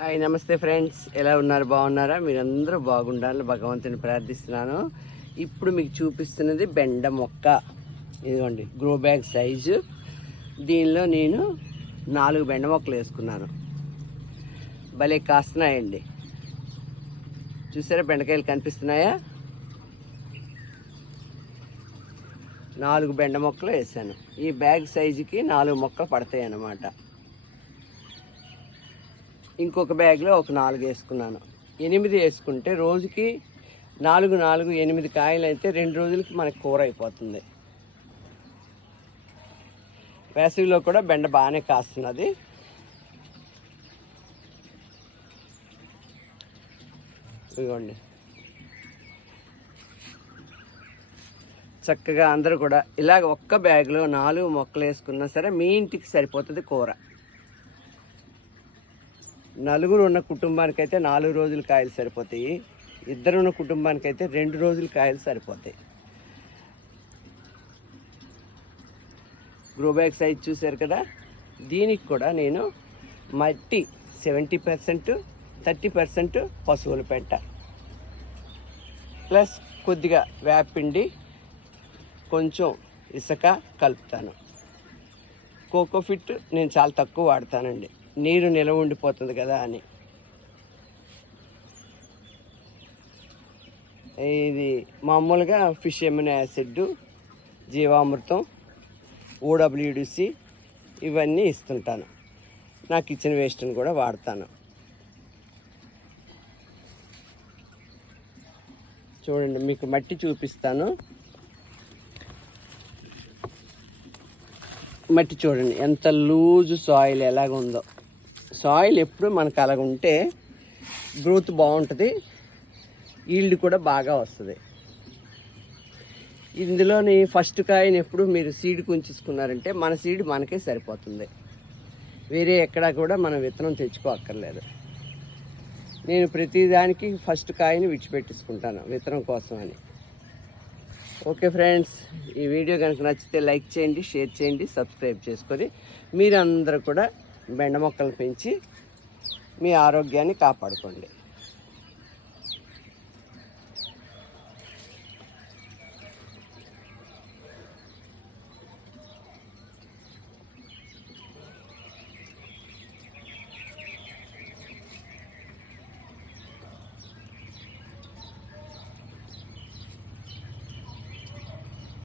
Hi నమస్తే friends, ఎలా ఉన్నారు? బాగున్నారా? మీరందరూ బాగుండాలని భగవంతుని ప్రార్థిస్తున్నాను. ఇప్పుడు మీకు చూపిస్తున్నది బెండ మొక్క. ఇదిగోండి, గ్రో బ్యాగ్ సైజు. దీనిలో నేను 4 బెండ మొక్కలు వేసుకున్నాను. భలే కాస్తున్నాయండి. చూసారా, బెండకాయలు కనిపిస్తున్నాయా? 4 బెండ మొక్కలు వేసాను. ఈ బ్యాగ్ సైజుకి 4 మొక్కలు పడతాయి అన్నమాట. ఇంకొక బ్యాగ్లో ఒక 4 వేసుకున్నాను. 8 వేసుకుంటే రోజుకి 4, 8 కాయలు అయితే 2 రోజులకి మనకి కూర అయిపోతుంది. వేసవిలో కూడా బెండ బాగానే కాస్తున్నది. ఇదిగోండి, చక్కగా అందరూ కూడా ఇలాగ ఒక్క బ్యాగ్లో 4 మొక్కలు వేసుకున్నా సరే మీ ఇంటికి సరిపోతుంది కూర. 4 ఉన్న కుటుంబానికి అయితే 4 రోజులు కాయలు సరిపోతాయి. 2 ఉన్న కుటుంబానికి అయితే 2 రోజులు కాయలు సరిపోతాయి. గ్రో బ్యాగ్ సైజ్ చూశారు కదా. దీనికి కూడా నేను మట్టి 70%, 30% పశువుల పెంట ప్లస్ కొద్దిగా వేపిండి, కొంచెం ఇసుక కలుపుతాను. కోకోఫిట్ నేను చాలా తక్కువ వాడతానండి, నీరు నిలవ ఉండిపోతుంది కదా అని. ఇది మామూలుగా ఫిష్ ఎమినో యాసిడ్, జీవామృతం, OWDC ఇవన్నీ ఇస్తుంటాను. నా కిచెన్ వేస్ట్ని కూడా వాడతాను. చూడండి, మీకు మట్టి చూపిస్తాను. మట్టి చూడండి ఎంత లూజు సాయిల్ ఎలాగుందో. సాయిల్ ఎప్పుడు మనకు అలాగ ఉంటే గ్రోత్ బాగుంటుంది, ఈల్డ్ కూడా బాగా వస్తుంది. ఇందులోని ఫస్ట్ కాయని ఎప్పుడు మీరు సీడ్కి ఉంచుకున్నారంటే మన సీడ్ మనకే సరిపోతుంది. వేరే ఎక్కడా కూడా మనం విత్తనం తెచ్చుకోక్కర్లేదు. నేను ప్రతిదానికి ఫస్ట్ కాయని విడిచిపెట్టించుకుంటాను విత్తనం కోసం అని. ఓకే ఫ్రెండ్స్, ఈ వీడియో కనుక నచ్చితే లైక్ చేయండి, షేర్ చేయండి, సబ్స్క్రైబ్ చేసుకొని మీరందరూ కూడా బెండ మొక్కలు పెంచి మీ ఆరోగ్యాన్ని కాపాడుకోండి.